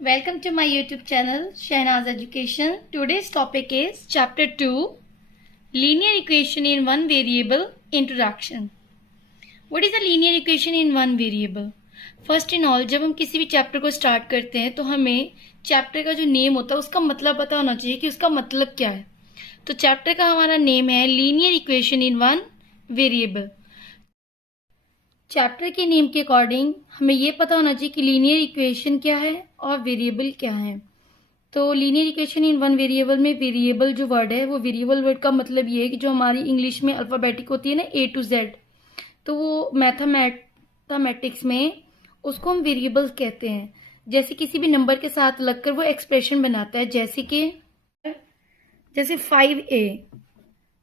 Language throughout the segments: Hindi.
Welcome to my YouTube channel Shahnaz Education. Today's topic is Chapter 2 Linear Equation in One Variable Introduction. What is a linear equation in one variable? First in all, जब हम किसी भी चैप्टर को स्टार्ट करते हैं तो हमें चैप्टर का जो नेम होता है उसका मतलब पता होना चाहिए कि उसका मतलब क्या है। तो चैप्टर का हमारा नेम है linear equation in one variable. Chapter के नेम के अकॉर्डिंग हमें ये पता होना चाहिए कि लीनियर इक्वेशन क्या है और वेरिएबल क्या है। तो linear equation in one variable में वेरिएबल जो वर्ड है वो वेरिएबल वर्ड का मतलब ये है कि जो हमारी इंग्लिश में अल्फाबेटिक होती है ना A to Z, तो वो मैथमेटिक्स में उसको हम वेरिएबल्स कहते हैं। जैसे किसी भी नंबर के साथ लगकर वो एक्सप्रेशन बनाता है, जैसे 5A।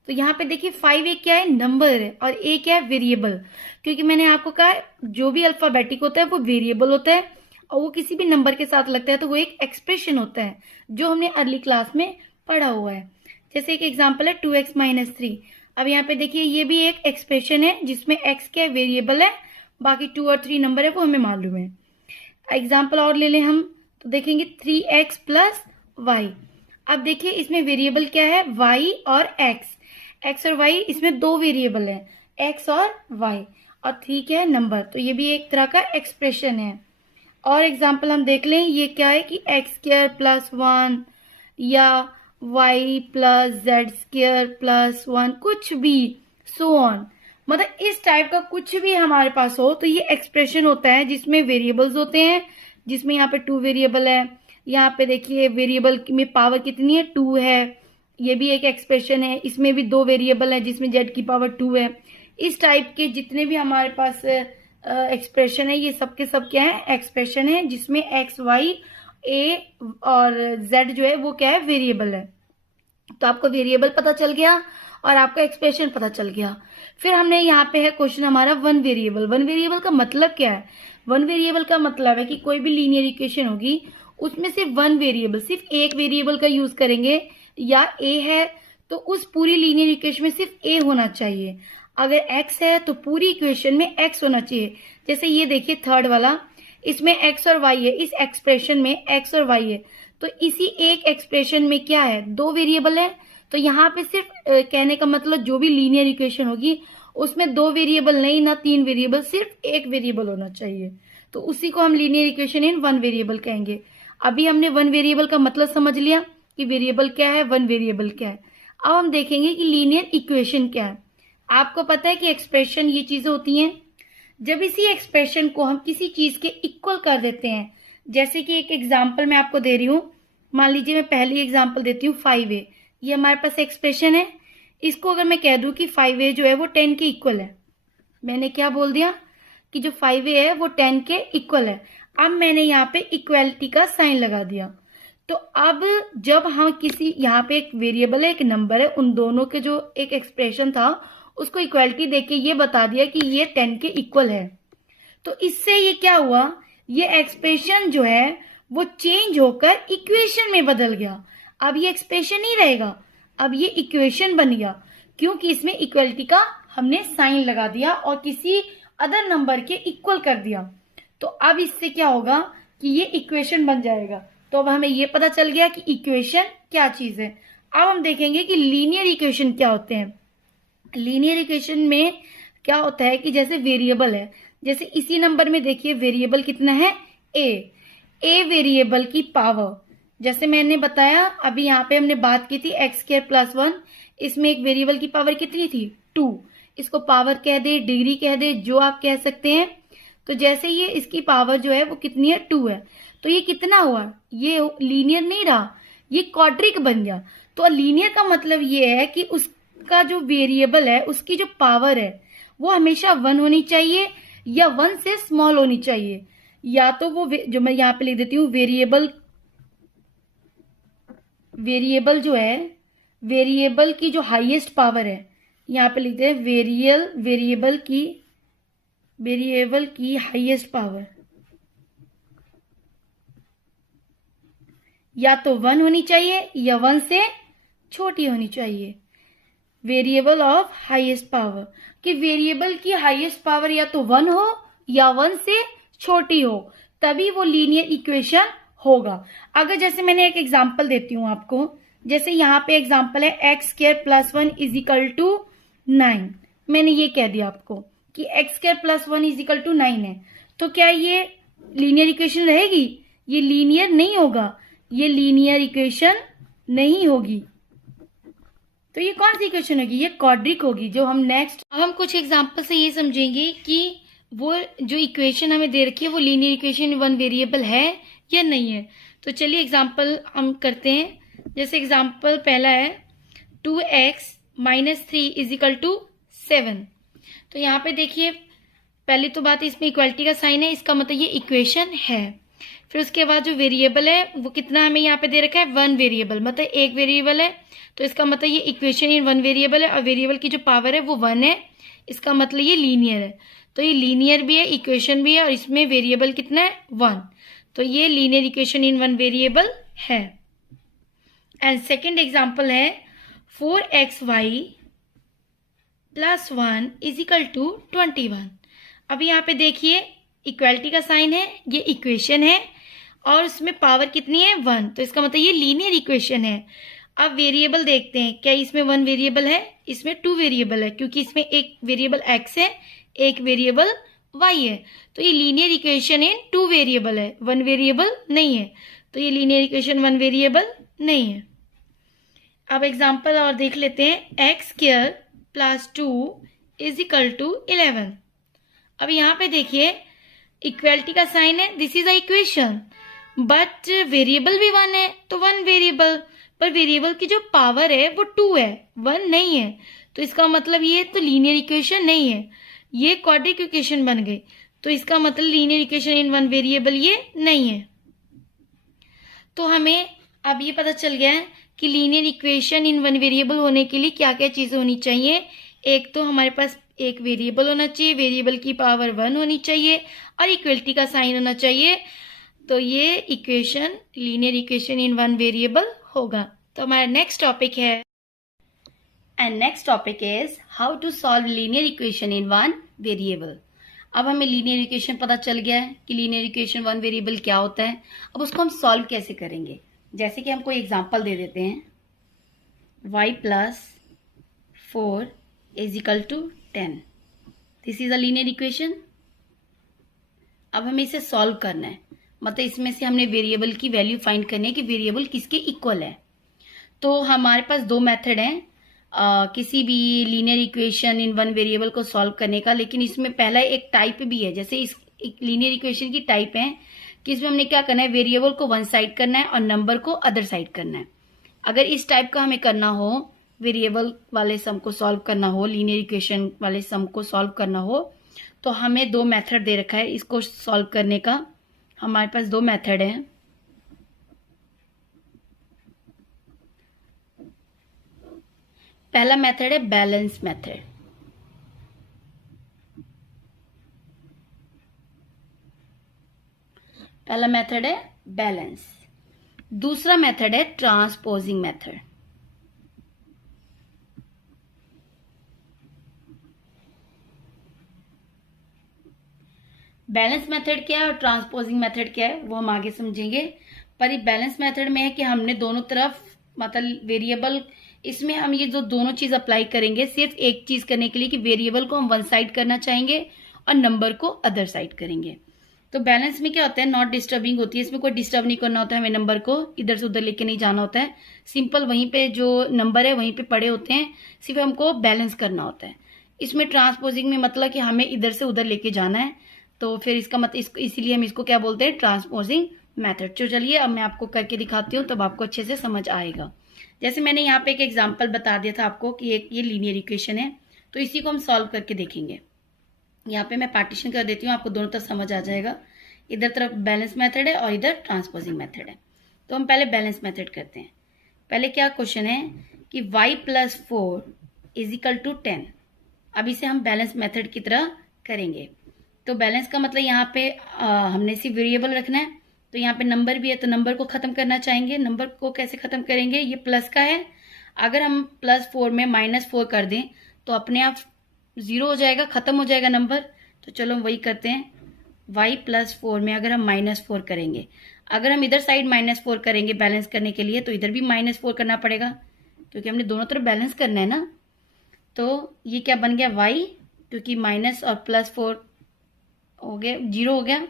तो यहाँ पे देखिए 5A क्या है, नंबर है, और A क्या है, वेरिएबल। क्योंकि मैंने आपको कहा जो भी अल्फाबेटिक होता है वो वेरिएबल होता है और वो किसी भी नंबर के साथ लगता है तो वो एक एक्सप्रेशन होता है जो हमने अर्ली क्लास में पढ़ा हुआ है। जैसे एक एग्जांपल है 2x - 3। अब यहाँ पे देखिए ये भी एक एक्सप्रेशन है जिसमें x क्या है, वेरिएबल है, बाकी 2 और 3 नंबर है वो हमें मालूम है। एग्जाम्पल और ले लें हम तो देखेंगे 3x + y। अब देखिए इसमें वेरिएबल क्या है, y और x और y, इसमें दो वेरिएबल है x और y, और 3 क्या है, नंबर। तो ये भी एक तरह का एक्सप्रेशन है। और एग्जाम्पल हम देख लें, ये क्या है कि x² + 1 या y + z² + 1, कुछ भी सो ऑन, मतलब इस टाइप का कुछ भी हमारे पास हो तो ये एक्सप्रेशन होता है जिसमें वेरिएबल्स होते हैं, जिसमें यहाँ पे 2 वेरिएबल है। यहाँ पे देखिए वेरिएबल में पावर कितनी है, 2 है। ये भी एक एक्सप्रेशन है, इसमें भी 2 वेरिएबल है जिसमें z की पावर 2 है। इस टाइप के जितने भी हमारे पास एक्सप्रेशन है ये सब के सब क्या है, एक्सप्रेशन है जिसमें x, y, a और z जो है वो क्या है, वेरिएबल है। तो आपको वेरिएबल पता चल गया और आपका एक्सप्रेशन पता चल गया। फिर हमने यहाँ पे है क्वेश्चन हमारा वन वेरिएबल। वन वेरिएबल का मतलब क्या है? वन वेरिएबल का मतलब है कि कोई भी लीनियर इक्वेशन होगी उसमें सिर्फ वन वेरिएबल, सिर्फ एक वेरिएबल का यूज करेंगे, या a है तो उस पूरी लीनियर इक्वेशन में सिर्फ a होना चाहिए। अगर x है तो पूरी इक्वेशन में x होना चाहिए। जैसे ये देखिए थर्ड वाला, इसमें x और y है, इस एक्सप्रेशन में x और y है, तो इसी एक एक्सप्रेशन में क्या है, दो वेरिएबल है। तो यहाँ पे सिर्फ कहने का मतलब जो भी लीनियर इक्वेशन होगी उसमें दो वेरिएबल नहीं, ना 3 वेरिएबल, सिर्फ एक वेरिएबल होना चाहिए। तो उसी को हम linear equation in one variable कहेंगे। अभी हमने वन वेरिएबल का मतलब समझ लिया कि वेरिएबल क्या है, वन वेरिएबल क्या है। अब हम देखेंगे कि लीनियर इक्वेशन क्या है। आपको पता है कि एक्सप्रेशन ये चीजें होती हैं जब इसी एक्सप्रेशन को हम किसी चीज के इक्वल कर देते हैं। जैसे कि एक एग्जांपल मैं आपको दे रही हूँ, मान लीजिए मैं पहली एग्जांपल देती हूँ 5A। ये हमारे पास एक्सप्रेशन है, इसको अगर मैं कह दूं कि 5A जो है वो 10 के इक्वल है। मैंने क्या बोल दिया कि जो 5A है वो 10 के इक्वल है। अब मैंने यहाँ पे इक्वलिटी का साइन लगा दिया। तो अब जब हम किसी, यहाँ पे एक वेरिएबल है, एक नंबर है, उन दोनों के जो एक एक्सप्रेशन था उसको इक्वलिटी देके ये बता दिया कि ये 10 के इक्वल है। तो इससे ये क्या हुआ, ये एक्सप्रेशन जो है वो चेंज होकर इक्वेशन में बदल गया। अब ये एक्सप्रेशन नहीं रहेगा, अब ये इक्वेशन बन गया, क्योंकि इसमें इक्वलिटी का हमने साइन लगा दिया और किसी अदर नंबर के इक्वल कर दिया। तो अब इससे क्या होगा कि ये इक्वेशन बन जाएगा। तो अब हमें ये पता चल गया कि इक्वेशन क्या चीज है। अब हम देखेंगे कि लीनियर इक्वेशन क्या होते हैं। लीनियर इक्वेशन में क्या होता है कि जैसे वेरिएबल है, जैसे इसी नंबर में देखिए वेरिएबल कितना है, a वेरिएबल की पावर, जैसे मैंने बताया अभी यहाँ पे हमने बात की थी x² + 1, इसमें एक वेरिएबल की पावर कितनी थी, 2। इसको पावर कह दे, डिग्री कह दे, जो आप कह सकते हैं। तो जैसे ये इसकी पावर जो है वो कितनी है, 2 है, तो ये कितना हुआ, ये लीनियर नहीं रहा, ये क्वाड्रिक बन गया। तो लीनियर का मतलब ये है कि उसका जो वेरिएबल है उसकी जो पावर है वो हमेशा 1 होनी चाहिए या 1 से स्मॉल होनी चाहिए, या तो वो जो मैं यहाँ पे लिख देती हूँ वेरिएबल जो है, वेरिएबल की जो हाईएस्ट पावर है, यहाँ पे लिखते हैं वेरिएबल की हाईएस्ट पावर या तो 1 होनी चाहिए या 1 से छोटी होनी चाहिए। वेरिएबल ऑफ हाईएस्ट पावर, कि वेरिएबल की हाईएस्ट पावर या तो 1 हो या 1 से छोटी हो, तभी वो लीनियर इक्वेशन होगा। अगर जैसे मैंने एक एग्जाम्पल देती हूँ आपको, जैसे यहाँ पे एग्जाम्पल है x² + 1 = 9। मैंने ये कह दिया आपको कि x² + 1 = 9 है, तो क्या ये लीनियर इक्वेशन रहेगी? ये लीनियर नहीं होगा, ये लीनियर इक्वेशन नहीं होगी। तो ये कौन सी इक्वेशन होगी? ये क्वाड्रिक होगी, जो हम नेक्स्ट अब हम कुछ एग्जांपल से ये समझेंगे कि वो जो इक्वेशन हमें दे रखी है वो लीनियर इक्वेशन वन वेरिएबल है या नहीं है। तो चलिए एग्जांपल हम करते हैं। जैसे एग्जांपल पहला है 2x - 3 = 7। तो यहाँ पे देखिए, पहली तो बात इसमें इक्वालिटी का साइन है, इसका मतलब ये इक्वेशन है। फिर उसके बाद जो वेरिएबल है वो कितना हमें यहाँ पे दे रखा है? 1 वेरिएबल, मतलब एक वेरिएबल है, तो इसका मतलब ये इक्वेशन इन 1 वेरिएबल है और वेरिएबल की जो पावर है वो 1 है, इसका मतलब ये लीनियर है। तो ये लीनियर भी है, इक्वेशन भी है, और इसमें वेरिएबल कितना है? 1। तो ये लीनियर इक्वेशन इन 1 वेरिएबल है। एंड सेकेंड एग्जाम्पल है 4xy + 1 = 21। अभी यहाँ पे देखिए इक्वालिटी का साइन है, ये इक्वेशन है और उसमें पावर कितनी है? 1। तो इसका मतलब ये लीनियर इक्वेशन है। अब वेरिएबल देखते हैं, क्या इसमें 1 वेरिएबल है? इसमें 2 वेरिएबल है, क्योंकि इसमें एक वेरिएबल x है, एक वेरिएबल y है। तो ये लीनियर इक्वेशन इन 2 वेरिएबल है, 1 वेरिएबल नहीं है। तो ये लीनियर इक्वेशन 1 वेरिएबल नहीं है। अब एग्जाम्पल और देख लेते हैं। x² + 2 = 11। अब यहाँ पे देखिए इक्वालिटी का साइन है, this is a equation, but variable भी 1 है, तो 1 वेरिएबल, पर वेरिएबल की जो पावर है वो 2 है, 1 नहीं है। तो इसका मतलब ये तो लीनियर इक्वेशन नहीं है, ये क्वाड्रिक इक्वेशन बन गई। तो इसका मतलब लीनियर इक्वेशन इन 1 वेरिएबल ये नहीं है। तो हमें अब ये पता चल गया है कि लीनियर इक्वेशन इन 1 वेरिएबल होने के लिए क्या क्या चीजें होनी चाहिए। एक तो हमारे पास एक वेरिएबल होना चाहिए, वेरिएबल की पावर 1 होनी चाहिए और इक्वलिटी का साइन होना चाहिए। तो ये equation linear equation in 1 variable होगा। तो हमारा नेक्स्ट टॉपिक है, and next topic is how to solve linear equation in 1 variable. अब हमें लीनियर इक्वेशन पता चल गया है कि लीनियर इक्वेशन 1 वेरिएबल क्या होता है। अब उसको हम सॉल्व कैसे करेंगे? जैसे कि हम कोई एग्जांपल दे देते हैं, y + 4 = 10। This is a linear equation. अब हमें इसे सॉल्व करना है, मतलब इसमें से हमने वेरिएबल की वैल्यू फाइंड करनी है कि वेरिएबल किसके इक्वल है। तो हमारे पास 2 मेथड हैं किसी भी लीनियर इक्वेशन इन 1 वेरिएबल को सॉल्व करने का। लेकिन इसमें पहला एक टाइप भी है, जैसे इस लीनियर इक्वेशन की टाइप है कि इसमें हमने क्या करना है, वेरिएबल को वन साइड करना है और नंबर को अदर साइड करना है। अगर इस टाइप का हमें करना हो, वेरिएबल वाले सम को सॉल्व करना हो, लीनियर इक्वेशन वाले सम को सॉल्व करना हो, तो हमें 2 मेथड दे रखा है इसको सॉल्व करने का। हमारे पास 2 मेथड हैं। पहला मेथड है बैलेंस मेथड। पहला मेथड है बैलेंस, दूसरा मेथड है ट्रांसपोजिंग मेथड। बैलेंस मेथड क्या है और ट्रांसपोजिंग मेथड क्या है वो हम आगे समझेंगे। पर ये बैलेंस मेथड में है कि हमने दोनों तरफ, मतलब वेरिएबल, इसमें हम ये जो दोनों चीज अप्लाई करेंगे सिर्फ एक चीज करने के लिए कि वेरिएबल को हम वन साइड करना चाहेंगे और नंबर को अदर साइड करेंगे। तो बैलेंस में क्या होता है, नॉट डिस्टर्बिंग होती है, इसमें कोई डिस्टर्ब नहीं करना होता है, हमें नंबर को इधर से उधर लेके नहीं जाना होता है, सिंपल वहीं पे जो नंबर है वहीं पे पड़े होते हैं, सिर्फ हमको बैलेंस करना होता है। इसमें ट्रांसपोजिंग में मतलब कि हमें इधर से उधर लेके जाना है, तो फिर इसका मतलब इसीलिए हम इसको क्या बोलते हैं, ट्रांसपोजिंग मेथड। तो चलिए अब मैं आपको करके दिखाती हूँ, तब आपको अच्छे से समझ आएगा। जैसे मैंने यहाँ पे एक एग्जाम्पल बता दिया था आपको कि एक ये लीनियर इक्वेशन है, तो इसी को हम सॉल्व करके देखेंगे। यहाँ पे मैं पार्टीशन कर देती हूँ, आपको दोनों तरफ समझ आ जाएगा। इधर तरफ बैलेंस मेथड है और इधर ट्रांसपोजिंग मेथड है। तो हम पहले बैलेंस मेथड करते हैं। पहले क्या क्वेश्चन है कि y + 4 = 10। अब इसे हम बैलेंस मेथड की तरह करेंगे। तो बैलेंस का मतलब यहाँ पे हमने सिर्फ वेरिएबल रखना है, तो यहाँ पे नंबर भी है, तो नंबर को खत्म करना चाहेंगे। नंबर को कैसे खत्म करेंगे, ये प्लस का है, अगर हम +4 में -4 कर दें तो अपने आप 0 हो जाएगा, खत्म हो जाएगा नंबर। तो चलो वही करते हैं, y प्लस 4 में अगर हम -4 करेंगे, अगर हम इधर साइड -4 करेंगे बैलेंस करने के लिए, तो इधर भी -4 करना पड़ेगा, क्योंकि हमने दोनों तरफ बैलेंस करना है ना। तो ये क्या बन गया y, क्योंकि माइनस और +4 हो गया 0 हो गया,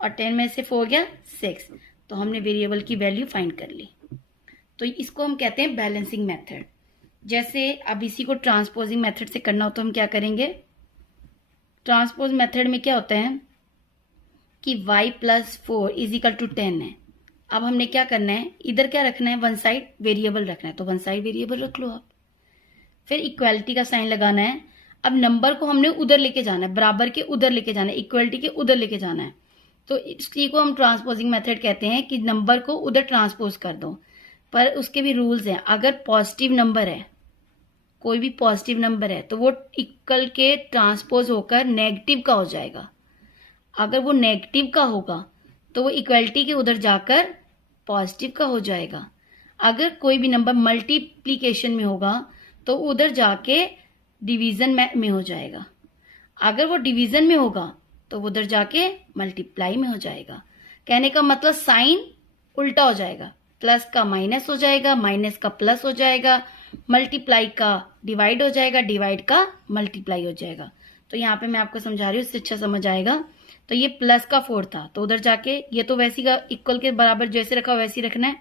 और 10 में से 4 हो गया 6। तो हमने वेरिएबल की वैल्यू फाइंड कर ली। तो इसको हम कहते हैं बैलेंसिंग मेथड। जैसे अब इसी को ट्रांसपोजिंग मेथड से करना हो तो हम क्या करेंगे, ट्रांसपोज मेथड में क्या होता है कि y plus 4 is equal to 10 है। अब हमने क्या करना है, इधर क्या रखना है, वन साइड वेरिएबल रखना है, तो वन साइड वेरिएबल रख लो आप। फिर इक्वालिटी का साइन लगाना है। अब नंबर को हमने उधर लेके जाना है, बराबर के उधर लेके जाना है, इक्वलिटी के उधर लेके जाना है। तो इसी को हम ट्रांसपोजिंग मेथड कहते हैं कि नंबर को उधर ट्रांसपोज कर दो। पर उसके भी रूल्स हैं। अगर पॉजिटिव नंबर है, कोई भी पॉजिटिव नंबर है, तो वो इक्वल के ट्रांसपोज होकर नेगेटिव का हो जाएगा। अगर वो नेगेटिव का होगा तो वो इक्वलिटी के उधर जाकर पॉजिटिव का हो जाएगा। अगर कोई भी नंबर मल्टीप्लीकेशन में होगा तो उधर जाके डिवीजन में हो जाएगा। अगर वो डिवीजन में होगा तो उधर जाके मल्टीप्लाई में हो जाएगा। कहने का मतलब साइन उल्टा हो जाएगा, प्लस का माइनस हो जाएगा, माइनस का प्लस हो जाएगा, मल्टीप्लाई का डिवाइड हो जाएगा, डिवाइड का मल्टीप्लाई हो जाएगा। तो यहाँ पे मैं आपको समझा रही हूँ, इससे अच्छा समझ आएगा। तो ये प्लस का 4 था, तो उधर जाके ये तो वैसी का इक्वल के बराबर जैसे रखा वैसे ही रखना है।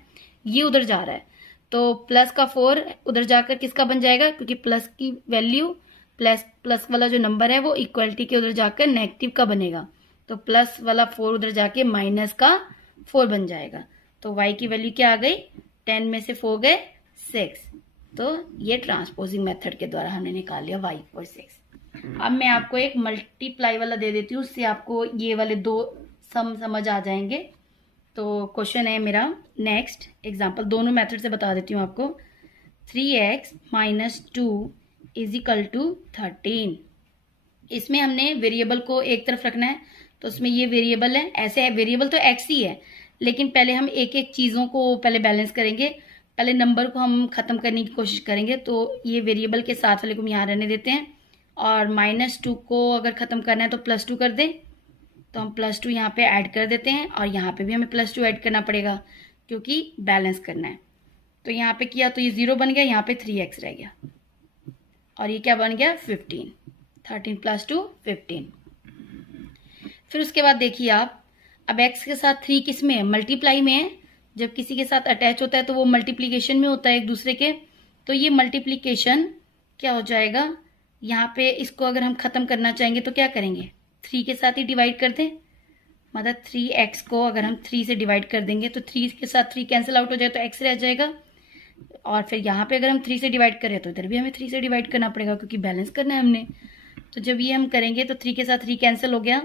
ये उधर जा रहा है तो प्लस का 4 उधर जाकर किसका बन जाएगा, क्योंकि प्लस की वैल्यू प्लस वाला जो नंबर है वो इक्वलिटी के उधर जाकर नेगेटिव का बनेगा। तो प्लस वाला 4 उधर जाके माइनस का 4 बन जाएगा। तो y की वैल्यू क्या आ गई, 10 में से 4 गए 6। तो ये ट्रांसपोजिंग मेथड के द्वारा हमने निकाल लिया y और 6। अब मैं आपको एक मल्टीप्लाई वाला दे देती हूँ, उससे आपको ये वाले दो सम समझ आ जाएंगे। तो क्वेश्चन है मेरा नेक्स्ट एग्जाम्पल, दोनों मेथड से बता देती हूँ आपको। 3x minus 2 is equal to 13। इसमें हमने वेरिएबल को एक तरफ रखना है, तो उसमें ये वेरिएबल है, ऐसे है वेरिएबल तो x ही है, लेकिन पहले हम एक एक चीज़ों को पहले बैलेंस करेंगे। पहले नंबर को हम ख़त्म करने की कोशिश करेंगे। तो ये वेरिएबल के साथ वाले को हम यहाँ रहने देते हैं, और -2 को अगर ख़त्म करना है तो +2 कर दें। तो हम +2 यहाँ पे ऐड कर देते हैं, और यहाँ पे भी हमें +2 ऐड करना पड़ेगा क्योंकि बैलेंस करना है। तो यहाँ पे किया तो ये 0 बन गया, यहाँ पे 3x रह गया, और ये क्या बन गया 15। 13 + 2 15। फिर उसके बाद देखिए आप, अब x के साथ 3 किस में है, मल्टीप्लाई में है। जब किसी के साथ अटैच होता है तो वो मल्टीप्लीकेशन में होता है एक दूसरे के। तो ये मल्टीप्लीकेशन क्या हो जाएगा, यहाँ पे इसको अगर हम ख़त्म करना चाहेंगे तो क्या करेंगे, 3 के साथ ही डिवाइड कर दें। मतलब 3x को अगर हम 3 से डिवाइड कर देंगे तो 3 के साथ 3 कैंसिल आउट हो जाए तो x रह जाएगा। और फिर यहाँ पे अगर हम 3 से डिवाइड करें तो इधर भी हमें 3 से डिवाइड करना पड़ेगा, क्योंकि बैलेंस करना है हमने। तो जब ये हम करेंगे तो 3 के साथ 3 कैंसिल हो गया,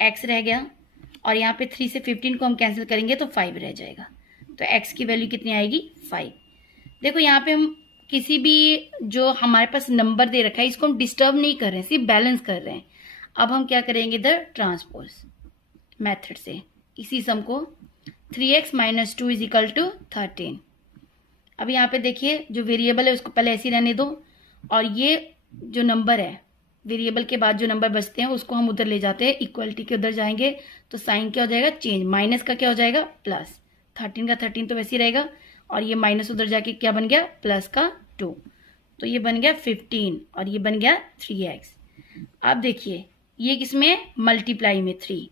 x रह गया, और यहाँ पे 3 से 15 को हम कैंसिल करेंगे तो 5 रह जाएगा। तो x की वैल्यू कितनी आएगी 5। देखो यहाँ पे हम किसी भी जो हमारे पास नंबर दे रखा है इसको हम डिस्टर्ब नहीं कर रहे हैं, सिर्फ बैलेंस कर रहे हैं। अब हम क्या करेंगे इधर ट्रांसपोज मेथड से इसी सम को, 3x minus 2 is equal to 13। अब यहाँ पे देखिए जो वेरिएबल है उसको पहले ऐसे ही रहने दो, और ये जो नंबर है वेरिएबल के बाद जो नंबर बचते हैं उसको हम उधर ले जाते हैं, इक्वलिटी के उधर जाएंगे तो साइन क्या हो जाएगा चेंज, माइनस का क्या हो जाएगा प्लस, 13 का 13 तो वैसे ही रहेगा, और ये माइनस उधर जाके क्या बन गया प्लस का 2, तो ये बन गया 15, और ये बन गया 3x। अब देखिए ये किसमें मल्टीप्लाई में 3,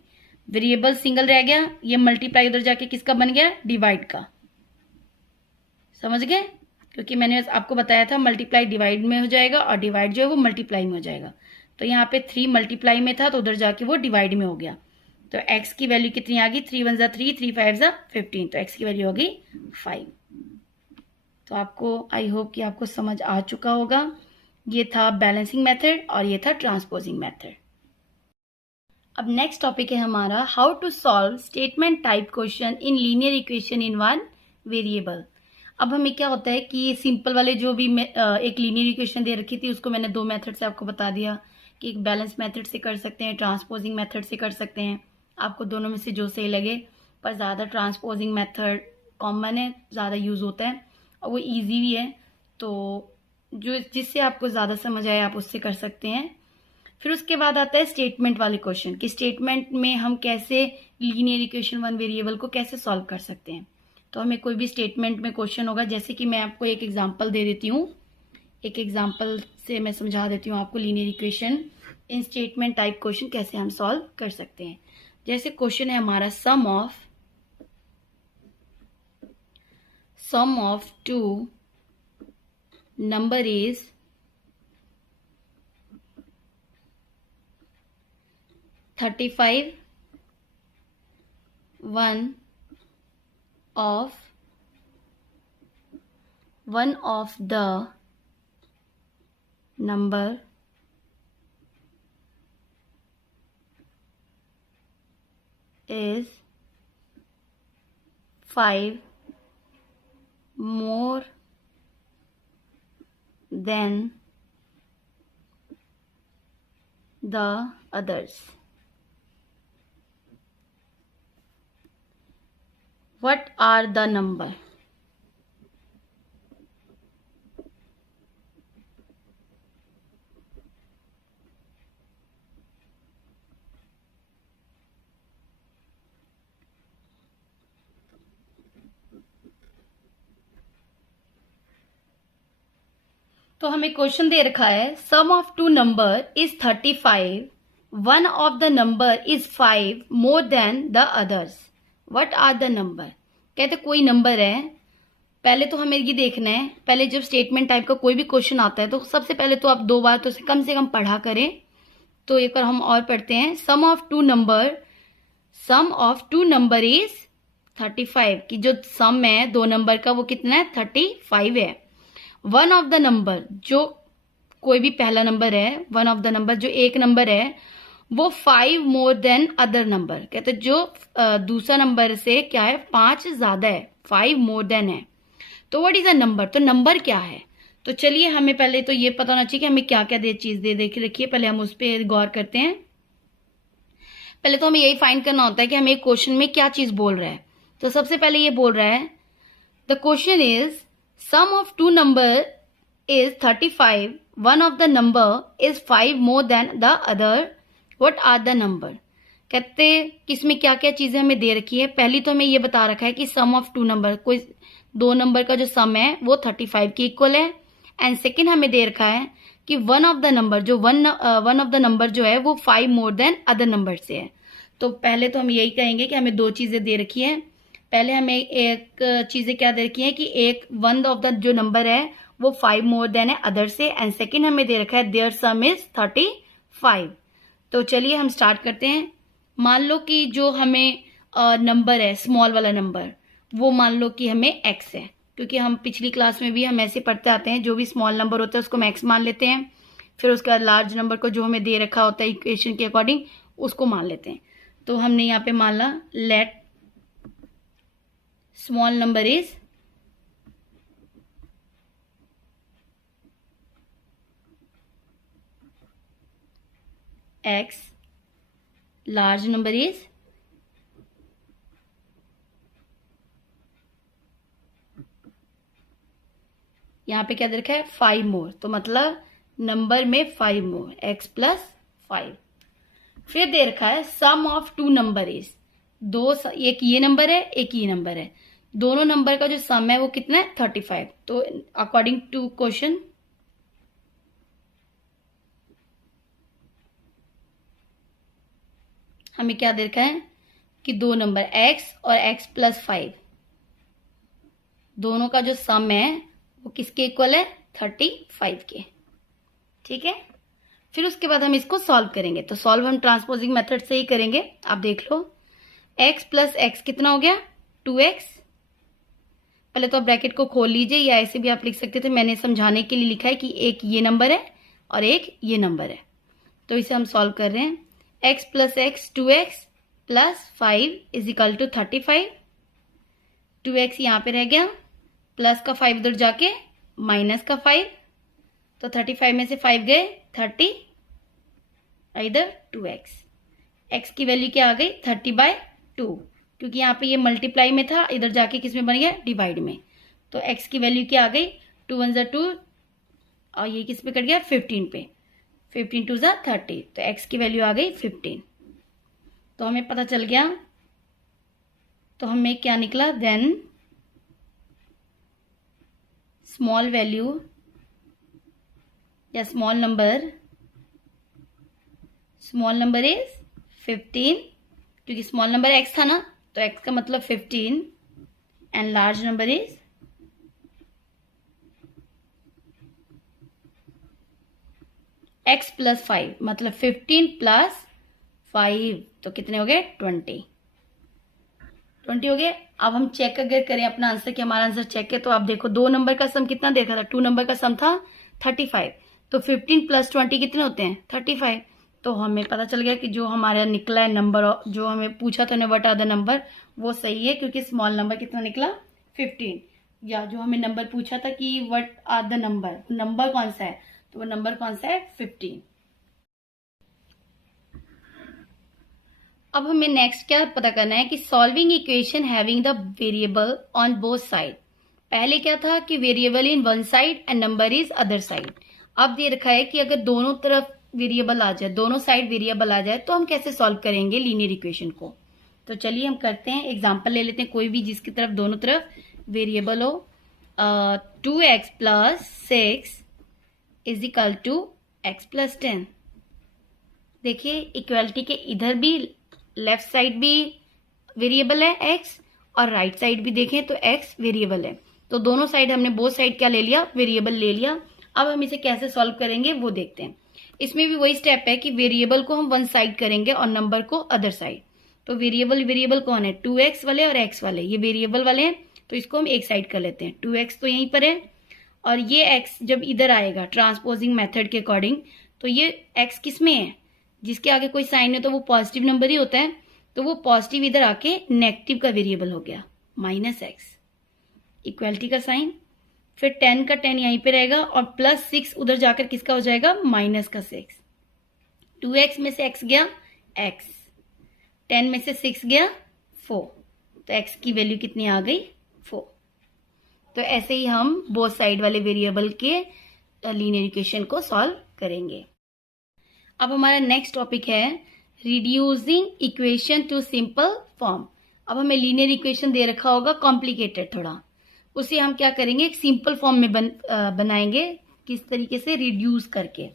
वेरिएबल सिंगल रह गया, ये मल्टीप्लाई उधर जाके किसका बन गया डिवाइड का। समझ गए, क्योंकि मैंने आपको बताया था मल्टीप्लाई डिवाइड में हो जाएगा, और डिवाइड जो है वो मल्टीप्लाई में हो जाएगा। तो यहाँ पे 3 मल्टीप्लाई में था तो उधर जाके वो डिवाइड में हो गया। तो x की वैल्यू कितनी आ गई, 3 × 1 = 3, 3 × 5 = 15, तो x की वैल्यू हो गई 5। तो आपको आई होप कि आपको समझ आ चुका होगा। ये था बैलेंसिंग मेथड और ये था ट्रांसपोजिंग मेथड। अब नेक्स्ट टॉपिक है हमारा how to solve statement type question in linear equation in one variable. अब हमें क्या होता है कि सिंपल वाले जो भी एक लीनियर इक्वेशन दे रखी थी उसको मैंने 2 मेथड से आपको बता दिया कि एक बैलेंस मेथड से कर सकते हैं, ट्रांसपोजिंग मेथड से कर सकते हैं। आपको दोनों में से जो सही लगे, पर ज़्यादा ट्रांसपोजिंग मेथड कॉमन है, ज़्यादा यूज़ होता है और वो ईजी भी है। तो जो जिससे आपको ज़्यादा समझ आए आप उससे कर सकते हैं। फिर उसके बाद आता है स्टेटमेंट वाले क्वेश्चन कि स्टेटमेंट में हम कैसे लीनियर इक्वेशन वन वेरिएबल को कैसे सॉल्व कर सकते हैं। तो हमें कोई भी स्टेटमेंट में क्वेश्चन होगा, जैसे कि मैं आपको एक एग्जांपल दे देती हूँ, एक एग्जांपल से मैं समझा देती हूँ आपको लीनियर इक्वेशन इन स्टेटमेंट टाइप क्वेश्चन कैसे हम सॉल्व कर सकते हैं। जैसे क्वेश्चन है हमारा sum of two number is 35, one of the number is 5 more than the others. What are the number? तो हमें क्वेश्चन दे रखा है sum of two number is 35, one of the number is 5 more than the others, what are the number. कहते कोई नंबर है, पहले तो हमें ये देखना है, पहले जब स्टेटमेंट टाइप का कोई भी क्वेश्चन आता है तो सबसे पहले तो आप 2 बार तो से कम पढ़ा करें। तो एक बार हम और पढ़ते हैं, सम ऑफ टू नंबर इज 35 की जो सम है 2 नंबर का वो कितना है 35 है। वन ऑफ द नंबर जो कोई भी पहला नंबर है, वन ऑफ द नंबर जो एक नंबर है वो 5 मोर देन अदर नंबर, कहते जो दूसरा नंबर से क्या है 5 ज्यादा है, 5 मोर देन है। तो व्हाट इज अ नंबर, तो नंबर क्या है। तो चलिए हमें पहले तो ये पता होना चाहिए कि हमें क्या क्या चीज दे रखी है, पहले हम उस पर गौर करते हैं। पहले तो हमें यही फाइंड करना होता है कि हमें क्वेश्चन में क्या चीज बोल रहा है। तो सबसे पहले ये बोल रहा है the question is sum of two number is 35, one of the number is 5 more than the other, what are the number. कहते कि इसमें क्या क्या चीजें हमें दे रखी है। पहली तो हमें ये बता रखा है कि सम ऑफ टू नंबर, कोई 2 नंबर का जो सम है वो 35 के इक्वल है। एंड सेकेंड हमें दे रखा है कि वन ऑफ द नंबर जो वन ऑफ द नंबर जो है वो 5 मोर देन अदर नंबर से है। तो पहले तो हम यही कहेंगे कि हमें 2 चीजें दे रखी है। पहले हमें एक चीजें क्या दे रखी है कि एक वन ऑफ द जो नंबर है वो 5 मोर देन है अदर से, एंड सेकेंड हमें दे रखा है देयर सम इज 35। तो चलिए हम स्टार्ट करते हैं। मान लो कि जो हमें नंबर है स्मॉल वाला नंबर वो मान लो कि हमें x है, क्योंकि हम पिछली क्लास में भी हम ऐसे पढ़ते आते हैं, जो भी स्मॉल नंबर होता है उसको हम x मान लेते हैं, फिर उसका लार्ज नंबर को जो हमें दे रखा होता है इक्वेशन के अकॉर्डिंग उसको मान लेते हैं। तो हमने यहाँ पे मान ला let small number is x, large number is यहाँ पे क्या दे रखा है 5 मोर, तो मतलब नंबर में 5 मोर, x प्लस 5। फिर दे रखा है sum of two number is एक ये नंबर है एक ये नंबर है, दोनों नंबर का जो सम है वो कितना है 35। तो अकॉर्डिंग टू क्वेश्चन हमें क्या दे रखा है कि 2 नंबर x और x प्लस 5 दोनों का जो सम है वो किसके इक्वल है 35 के। ठीक है, फिर उसके बाद हम इसको सॉल्व करेंगे। तो सॉल्व हम ट्रांसपोजिंग मेथड से ही करेंगे। आप देख लो x प्लस x कितना हो गया 2x। पहले तो आप ब्रैकेट को खोल लीजिए, या ऐसे भी आप लिख सकते थे, मैंने समझाने के लिए लिखा है कि एक ये नंबर है और एक ये नंबर है। तो इसे हम सॉल्व कर रहे हैं। x plus x 2x plus 5 is equal to 35। 2x यहाँ पे रह गया, प्लस का 5 इधर जाके माइनस का 5, तो 35 में से 5 गए 30, इधर 2x। x की वैल्यू क्या आ गई 30/2, क्योंकि यहाँ पे ये मल्टीप्लाई में था, इधर जाके किस में बन गया डिवाइड में। तो x की वैल्यू क्या आ गई 2 1 2 और ये किस पे कट गया 15 पे। 15 टू ज़ा 30, तो x की वैल्यू आ गई 15। तो हमें पता चल गया, तो हमें क्या निकला, देन स्मॉल वैल्यू या स्मॉल नंबर इज 15, क्योंकि स्मॉल नंबर x था ना, तो x का मतलब 15 and large number is x plus 5, मतलब 15 प्लस 5, तो कितने हो गए, 20 हो गए। अब हम चेक अगर करें अपना आंसर कि हमारा आंसर चेक है, तो आप देखो 2 नंबर का सम कितना देखा था, 2 नंबर का सम था 35, तो 15 प्लस 20 कितने होते हैं, 35। तो हमें पता चल गया कि जो हमारा निकला है नंबर, जो हमें पूछा था व्हाट आर द नंबर, वो सही है, क्योंकि स्मॉल नंबर कितना निकला, 15। या जो हमें नंबर पूछा था कि व्हाट आर द नंबर कौन सा है, तो वो नंबर कौन सा है, 15। अब हमें नेक्स्ट क्या पता करना है कि solving equation having the variable on both side. पहले क्या था कि variable in one side and number is other side. अब दे रखा है कि अगर दोनों तरफ वेरिएबल आ जाए, दोनों साइड वेरिएबल आ जाए, तो हम कैसे सॉल्व करेंगे लीनियर इक्वेशन को। तो चलिए हम करते हैं, एग्जाम्पल ले लेते हैं कोई भी जिसकी तरफ दोनों तरफ वेरिएबल हो। 2x plus 6 is equal to x plus 10। देखिए इक्वलिटी के इधर भी लेफ्ट साइड भी वेरिएबल है x, और राइट साइड भी देखें तो x वेरिएबल है। तो दोनों साइड हमने बोथ साइड क्या ले लिया, वेरिएबल ले लिया। अब हम इसे कैसे सॉल्व करेंगे वो देखते हैं। इसमें भी वही स्टेप है कि वेरिएबल को हम वन साइड करेंगे और नंबर को अदर साइड। तो वेरिएबल कौन है, 2x वाले और x वाले, ये वेरिएबल वाले हैं, तो इसको हम एक साइड कर लेते हैं। 2x तो यहीं पर है, और ये x जब इधर आएगा ट्रांसपोजिंग मेथड के अकॉर्डिंग, तो ये x किस में है, जिसके आगे कोई साइन है तो वो पॉजिटिव नंबर ही होता है, तो वो पॉजिटिव इधर आके नेगेटिव का वेरिएबल हो गया, -x, इक्वलिटी का साइन। फिर 10 का 10 यहीं पे रहेगा, और प्लस 6 उधर जाकर किसका हो जाएगा, माइनस का 6। 2x में से x गया x, 10 में से 6 गया 4, तो x की वैल्यू कितनी आ गई, 4। तो ऐसे ही हम बोथ साइड वाले वेरिएबल के लीनियर इक्वेशन को सॉल्व करेंगे। अब हमारा नेक्स्ट टॉपिक है reducing equation two simple form. अब हमें लीनियर इक्वेशन दे रखा होगा कॉम्प्लिकेटेड थोड़ा, उसे हम क्या करेंगे, एक सिंपल फॉर्म में बनाएंगे, किस तरीके से, रिड्यूस करके।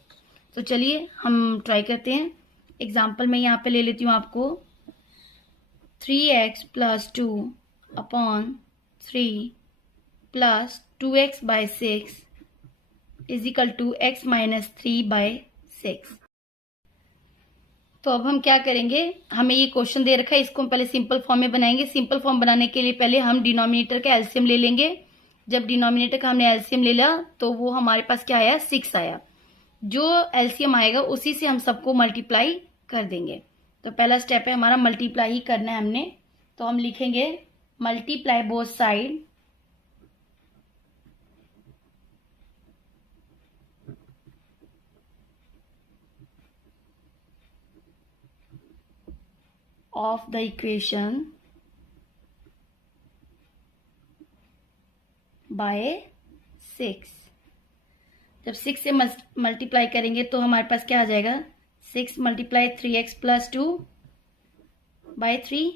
तो चलिए हम ट्राई करते हैं। एग्जाम्पल मैं यहाँ पे ले लेती हूँ आपको, 3x plus 2 upon 3 plus 2x by 6 is equal to x minus 3 by 6। तो अब हम क्या करेंगे, हमें ये क्वेश्चन दे रखा है, इसको हम पहले सिंपल फॉर्म में बनाएंगे। सिंपल फॉर्म बनाने के लिए पहले हम डिनोमिनेटर का एलसीएम ले लेंगे। जब डिनोमिनेटर का हमने एलसीएम ले लिया तो वो हमारे पास क्या आया, 6 आया। जो एलसीएम आएगा उसी से हम सबको मल्टीप्लाई कर देंगे। तो पहला स्टेप है हमारा मल्टीप्लाई ही करना है हमने, तो हम लिखेंगे multiply both side of the equation by 6। जब 6 से मल्टीप्लाई करेंगे तो हमारे पास क्या आ जाएगा, 6 multiply 3x plus 2 bye 3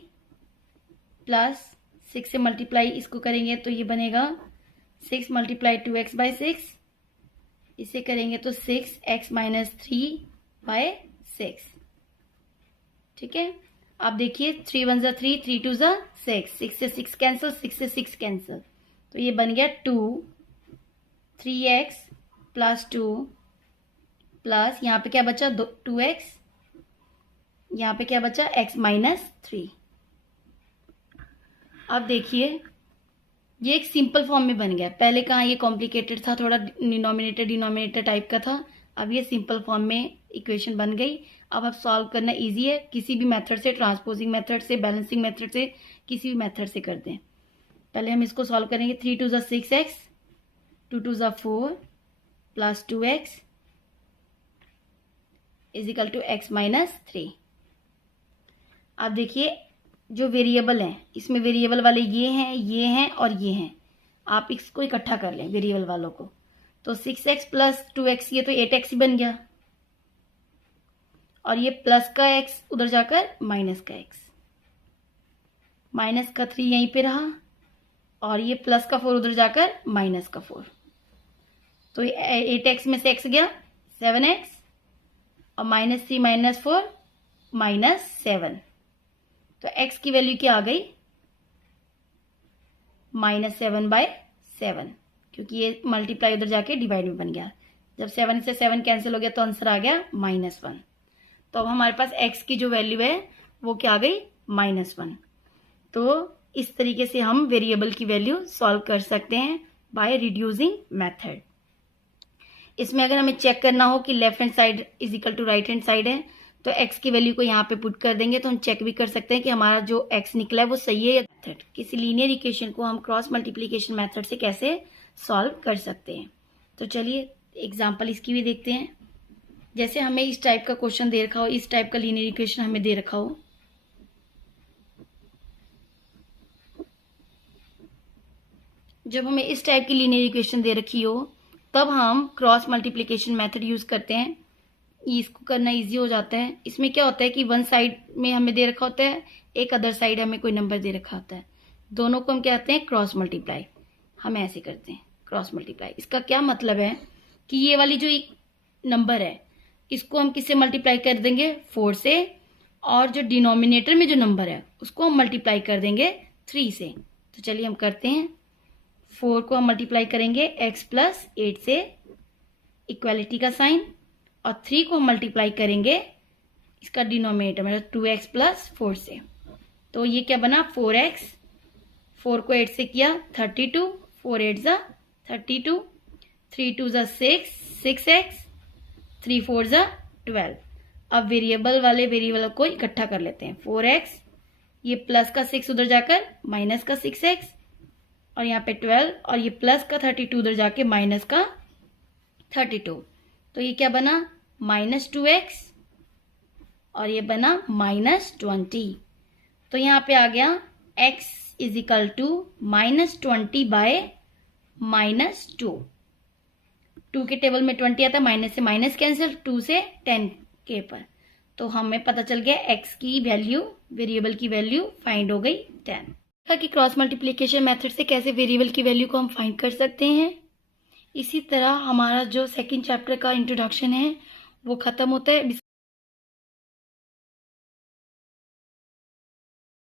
plus 6 से मल्टीप्लाई इसको करेंगे तो ये बनेगा 6 मल्टीप्लाई 2x बाय 6, इसे करेंगे तो 6x माइनस 3 बाय 6। ठीक है, आप देखिए 3 1 ज़ा 3, 3 2 ज़ा 6, 6 से 6 कैंसिल, 6 से 6 कैंसिल, तो ये बन गया 2 3x प्लस 2 प्लस यहाँ पे क्या बचा 2x, यहाँ पे क्या बचा x माइनस 3। अब देखिए ये एक सिंपल फॉर्म में बन गया। पहले कहाँ ये कॉम्प्लिकेटेड था, थोड़ा डिनोमिनेटर टाइप का था, अब ये सिंपल फॉर्म में इक्वेशन बन गई। अब अब सॉल्व करना इजी है, किसी भी मेथड से, ट्रांसपोजिंग मेथड से, बैलेंसिंग मेथड से, किसी भी मेथड से कर दें। पहले हम इसको सॉल्व करेंगे, 3 2 ज़ा 6x, 2 2 ज़ा 4 plus 2x is equal to x minus 3। अब देखिए जो वेरिएबल हैं, इसमें वेरिएबल वाले ये हैं और ये हैं, आप इसको इकट्ठा कर लें वेरिएबल वालों को, तो 6x प्लस 2x, ये तो 8x ही बन गया। और ये प्लस का एक्स उधर जाकर माइनस का एक्स, माइनस का 3 यहीं पे रहा और ये प्लस का 4 उधर जाकर माइनस का 4। तो 8x में से x गया 7x और -3 - 4 -7। तो x की वैल्यू क्या आ गई -7/7, क्योंकि ये मल्टीप्लाई उधर जाके डिवाइड में बन गया। जब 7 से 7 कैंसिल हो गया तो आंसर आ गया -1। तो अब हमारे पास x की जो वैल्यू है वो क्या आ गई -1। तो इस तरीके से हम वेरिएबल की वैल्यू सॉल्व कर सकते हैं बाय रिड्यूसिंग मेथड। इसमें अगर हमें चेक करना हो कि left hand side is equal to right hand side है तो x की वैल्यू को यहाँ पे पुट कर देंगे तो हम चेक भी कर सकते हैं कि हमारा जो x निकला है वो सही है या मेथड। किसी लीनियर इक्वेशन को हम क्रॉस मल्टीप्लिकेशन मेथड से कैसे सॉल्व कर सकते हैं। तो चलिए एग्जाम्पल इसकी भी देखते हैं। जैसे हमें इस टाइप का क्वेश्चन दे रखा हो, इस टाइप का लीनियर इक्वेशन हमें दे रखा हो, जब हमें इस टाइप की लीनियर इक्वेशन दे रखी हो तब हम क्रॉस मल्टीप्लिकेशन मेथड यूज करते हैं। इसको करना इजी हो जाता है। इसमें क्या होता है कि वन साइड में हमें दे रखा होता है, एक अदर साइड हमें कोई नंबर दे रखा होता है, दोनों को हम क्या कहते हैं क्रॉस मल्टीप्लाई। हम ऐसे करते हैं क्रॉस मल्टीप्लाई। इसका क्या मतलब है कि ये वाली जो नंबर है इसको हम किससे मल्टीप्लाई कर देंगे 4 से, और जो डिनोमिनेटर में जो नंबर है उसको हम मल्टीप्लाई कर देंगे 3 से। तो चलिए हम करते हैं। 4 को हम मल्टीप्लाई करेंगे x + 8 से, इक्वालिटी का साइन, और 3 को हम मल्टीप्लाई करेंगे इसका डिनोमिनेटर मतलब 2x + 4 से। तो ये क्या बना 4x, 4 को 8 से किया 32, 4 8 ज़ा 32, 3 2 ज़ा 6, 6x, 3 4 ज़ा 12। अब वेरिएबल वाले वेरिएबल को इकट्ठा कर लेते हैं। 4x, ये प्लस का 6 उधर जाकर माइनस का 6x, और यहाँ पे 12, और ये प्लस का 32 उधर जाके माइनस का 32। तो ये क्या बना -2x, और ये बना -20। तो यहाँ पे आ गया x इज इक्वल टू -20/-2। 2 के टेबल में 20 आता है, माइनस से माइनस कैंसिल, 2 से 10 के पर। तो हमें पता चल गया x की वैल्यू, वेरिएबल की वैल्यू फाइंड हो गई 10। कि क्रॉस मल्टीप्लिकेशन मेथड से कैसे वेरिएबल की वैल्यू को हम फाइंड कर सकते हैं। इसी तरह हमारा जो सेकंड चैप्टर का इंट्रोडक्शन है वो खत्म होता है।